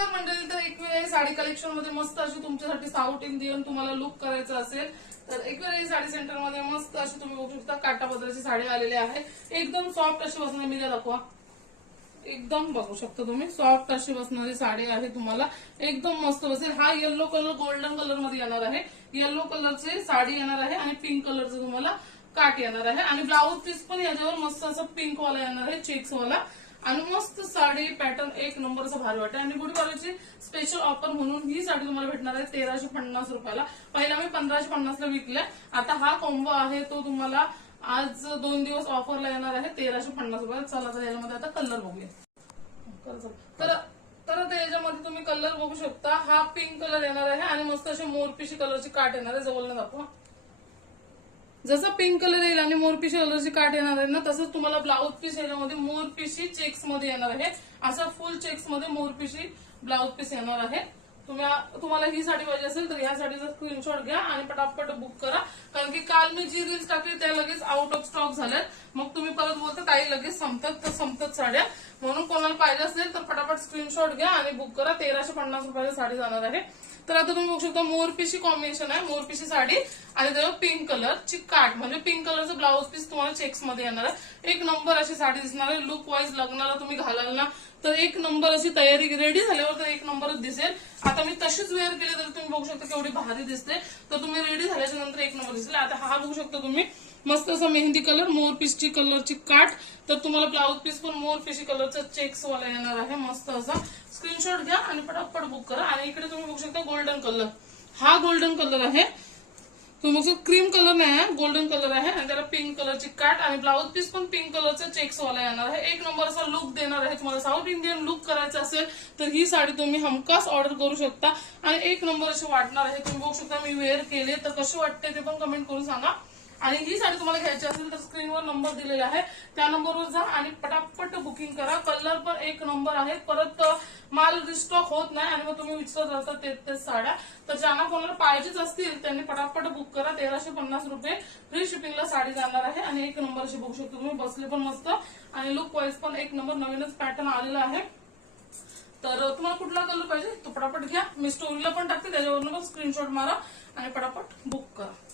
नमस्कार मंडळी. तर एकवेळ साडी कलेक्शन मध्ये मस्त अशी तुमच्यासाठी साऊथ इंडियन तुम्हाला लुक करायचा असेल तर एकवेळ साडी सेंटर मध्ये मस्त अशी तुम्ही बघू शकता काठापदराची साडी आलेली आहे. एकदम सॉफ्ट अशी बसणारी, मी दाखवा, एकदम बघू शकता तुम्ही सॉफ्ट अशी बसणारी साडी आहे. तुम्हाला एकदम मस्त बसेल. हा येलो कलर गोल्डन कलर मध्ये येणार आहे. येलो कलरची साडी येणार आहे आणि पिंक कलरचं तुम्हाला काट येणार आहे आणि ब्लाऊज पीस पण याच्यावर मस्त असं पिंक वाला येणार आहे, चेक्स वाला. आणि मस्त साडी पॅटर्न एक नंबरचा भारी वाटते. आणि गुढीपाडव्याची स्पेशल ऑफर म्हणून ही साडी तुम्हाला भेटणार आहे 1350 रुपयाला. पहिला मी 1550 ला विकल्या. आता हा कॉम्बो आहे तो तुम्हाला आज 2 दिवस ऑफरला येणार आहे 1350 रुपयाला. चला तर याच्यामध्ये आता कलर बघूया. तर याच्यामध्ये तुम्ही कलर बघू शकता. हा पिंक कलर येणार आहे आणि मस्त अशी मोरपिशी कलरची काट येणार आहे. जवळ दाखवा. जसं पिंक कलर येईल आणि मोरपिशी कलरची काट येणार आहे ना, तसंच तुम्हाला ब्लाऊज पीस याच्यामध्ये मोरपिशी चेक्स मध्ये येणार आहे. असं फुल चेक्स मध्ये मोरपिशी ब्लाऊज पीस येणार आहे. तुम्हाला ही साडी पाहिजे असेल तर या साडीचा स्क्रीनशॉट घ्या आणि पटापट बुक करा. कारण की काल मी जी रील्स टाकली त्या लगेच आउट ऑफ स्टॉक झाल्यात. मग तुम्ही परत बोलता काही लगेच संपतात साड्या. म्हणून कोणाला पाहिजे असेल तर पटापट स्क्रीनशॉट घ्या आणि बुक करा. 1350 रुपयाला साडी जाणार आहे. तर आता तुम्ही बघू शकता मोरपिशी कॉम्बिनेशन आहे, मोरपिशी साडी आणि त्यावर पिंक कलरची काट, म्हणजे पिंक कलरचं ब्लाऊज पीस तुम्हाला चेक्स मध्ये येणार आहे. एक नंबर अशी साडी दिसणार आहे. लुक वाईज लग्नाला तुम्ही घालाल ना तर एक नंबर अशी तयारी रेडी झाल्यावर तर एक नंबरच दिसेल. आता मी तशीच वेअर केली तर तुम्ही बघू शकता केवढी भारी दिसते. तर तुम्ही रेडी झाल्याच्या नंतर एक नंबर दिसेल. आता हा बघू शकता तुम्ही मस्त असा मेहंदी कलर मोरपीसची कलरची काट. तर तुम्हाला ब्लाऊज पीस पण मोरपीशी कलरचा चेक्स वाला येणार आहे. मस्त असा स्क्रीनशॉट घ्या आणि पटापट बुक करा. आणि इकडे तुम्ही बघू शकता गोल्डन कलर, हा गोल्डन कलर आहे. तुम्ही बघू क्रीम कलर नाही आहे, गोल्डन कलर आहे आणि त्याला पिंक कलरची काट आणि ब्लाऊज पीस पण पिंक कलरचा चेक्स वाला येणार आहे. एक नंबर असा लुक देणार आहे. तुम्हाला साऊथ इंडियन लुक करायचा असेल तर ही साडी तुम्ही हमखास ऑर्डर करू शकता आणि एक नंबर अशी वाटणार आहे. तुम्ही बघू शकता मी वेअर केले तर कशी वाटते ते पण कमेंट करून सांगा. आणि ही साडी तुम्हाला घ्यायची असेल तर स्क्रीनवर नंबर दिलेला आहे, त्या नंबरवर जा आणि पटापट बुकिंग करा. कलर पण एक नंबर आहे. परत माल रिस्टॉक होत नाही आणि मग तुम्ही विचारत राहता तेच साड्या. तर ज्यांना कोणाला पाहिजेच असतील त्यांनी पटापट बुक करा. 1350 रुपये फ्री शिपिंगला साडी जाणार आहे. आणि एक नंबर अशी बघू शकतो तुम्ही, बसले पण मस्त आणि लुक वाईज पण एक नंबर. नवीनच पॅटर्न आलेला आहे. तर तुम्हाला कुठला कलर पाहिजे तो पटापट घ्या. मी स्टोरीला पण टाकते, त्याच्यावरून पण स्क्रीनशॉट मारा आणि पटापट बुक करा.